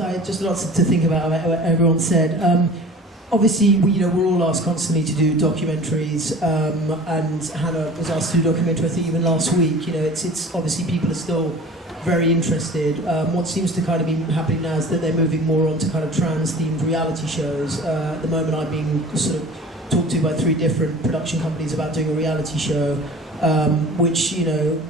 I just lots to think about what everyone said. Obviously, we're all asked constantly to do documentaries, and Hannah was asked to do a documentary, I think even last week. It's obviously people are still very interested. What seems to kind of be happening now is that they're moving more on to kind of trans-themed reality shows. At the moment, I'm being sort of talked to by 3 different production companies about doing a reality show, which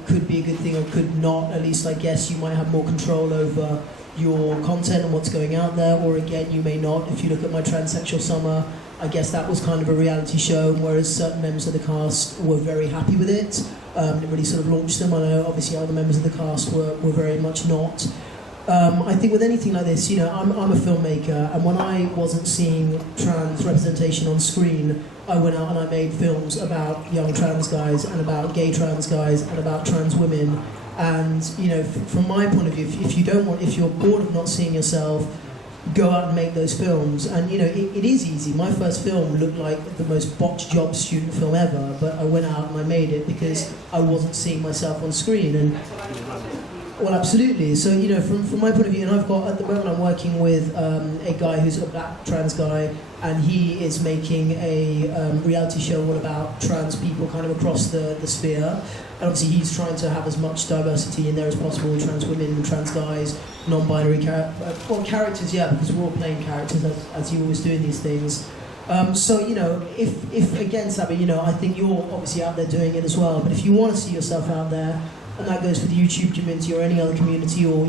could be a good thing or could not. At least I guess you might have more control over your content and what's going out there, or again you may not. If you look at my Transsexual Summer, I guess that was kind of a reality show, whereas certain members of the cast were very happy with it. It really sort of launched them. I know obviously other members of the cast were very much not. I think with anything like this, I'm a filmmaker, and when I wasn't seeing trans representation on screen, I went out and I made films about young trans guys and about gay trans guys and about trans women. And from my point of view, if you're bored of not seeing yourself, go out and make those films. And it is easy. My first film looked like the most botched job student film ever, but I went out and I made it because I wasn't seeing myself on screen. And well, absolutely. So from my point of view, and I've got, at the moment I'm working with a guy who's a black trans guy, and he is making a reality show all about trans people kind of across the sphere. And obviously he's trying to have as much diversity in there as possible, trans women, trans guys, non-binary characters, yeah, because we're all playing characters as you always do in these things. So, if again, Sabi, I think you're obviously out there doing it as well, but if you want to see yourself out there, and that goes for the YouTube community or any other community, or,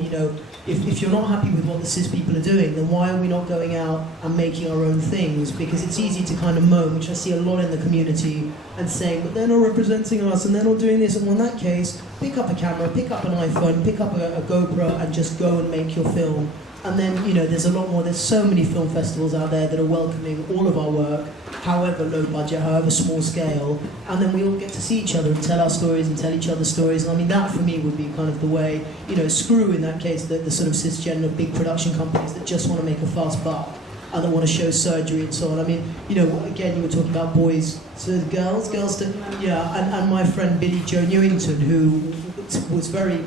if you're not happy with what the cis people are doing, then why are we not going out and making our own things? Because it's easy to kind of moan, which I see a lot in the community, and saying, but they're not representing us, and they're not doing this. And well, in that case, pick up a camera, pick up an iPhone, pick up a GoPro, and just go and make your film. And then, there's a lot more, there's so many film festivals out there that are welcoming all of our work, however low budget, however small scale, and then we all get to see each other and tell our stories and tell each other stories. And I mean, that for me would be kind of the way, screw in that case the sort of cisgender big production companies that just want to make a fast buck and that want to show surgery and so on. I mean, again, you were talking about boys to girls to, and my friend Billy Joe Newington, who was very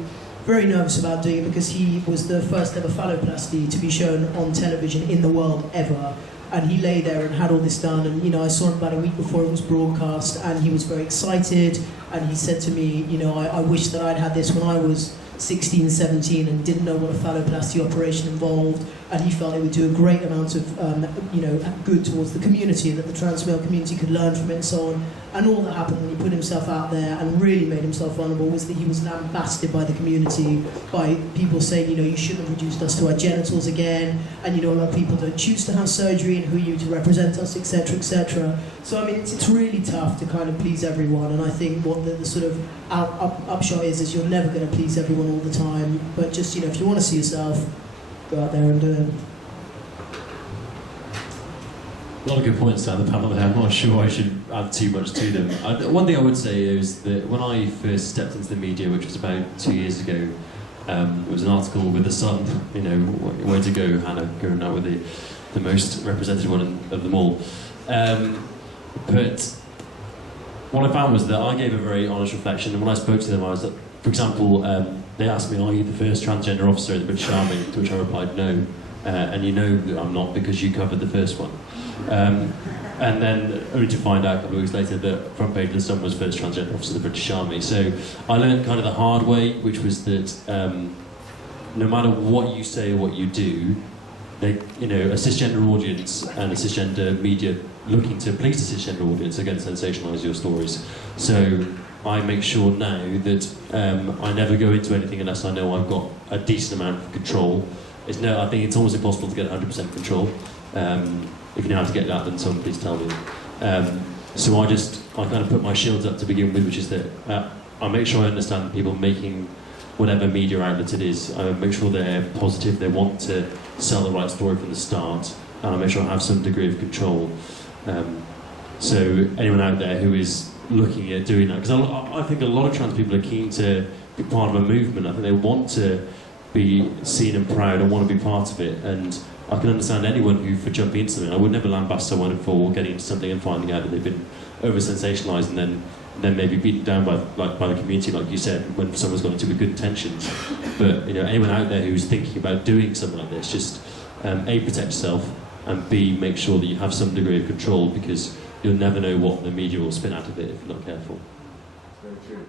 nervous about doing it because he was the first ever phalloplasty to be shown on television in the world ever. And he lay there and had all this done, and I saw him about a week before it was broadcast, and he was very excited, and he said to me, I wish that I'd had this when I was 16, 17 and didn't know what a phalloplasty operation involved, and he felt it would do a great amount of good towards the community, that the trans male community could learn from it and so on. And all that happened when he put himself out there and really made himself vulnerable was that he was lambasted by the community, by people saying, you shouldn't have reduced us to our genitals again, and a lot of people don't choose to have surgery, and who are you to represent us, etc., etc. So I mean, it's really tough to kind of please everyone, and I think what the sort of upshot is you're never going to please everyone all the time, but just, if you want to see yourself, go out there and do it. A lot of good points down the panel there. I'm not sure I should add too much to them. One thing I would say is that when I first stepped into the media, which was about 2 years ago, it was an article with The Sun, where to go, Hannah, going out with the most represented one of them all. But what I found was that I gave a very honest reflection, and when I spoke to them, I was, for example, they asked me, are you the first transgender officer in the British Army? To which I replied, no. And you know that I'm not because you covered the first one. And then only to find out a couple of weeks later that front page of The Sun was first transgender officer of the British Army. So I learned kind of the hard way, which was that no matter what you say or what you do, a cisgender audience and a cisgender media looking to please the cisgender audience are going to sensationalise your stories. So I make sure now that I never go into anything unless I know I've got a decent amount of control. I think it's almost impossible to get 100% control. If you know how to get that, then someone please tell me. So I kind of put my shields up to begin with, which is that I make sure I understand people making whatever media outlet it is. I make sure they're positive, they want to sell the right story from the start, and I make sure I have some degree of control. So anyone out there who is looking at doing that, because I think a lot of trans people are keen to be part of a movement. I think they want to be seen and proud and want to be part of it, and I can understand anyone who, for jumping into something, I would never lambast someone for getting into something and finding out that they've been over-sensationalised and then then maybe beaten down by the community, like you said, when someone's gone into with good intentions. But anyone out there who's thinking about doing something like this, just A, protect yourself, and B, make sure that you have some degree of control, because you'll never know what the media will spin out of it if you're not careful. Very true.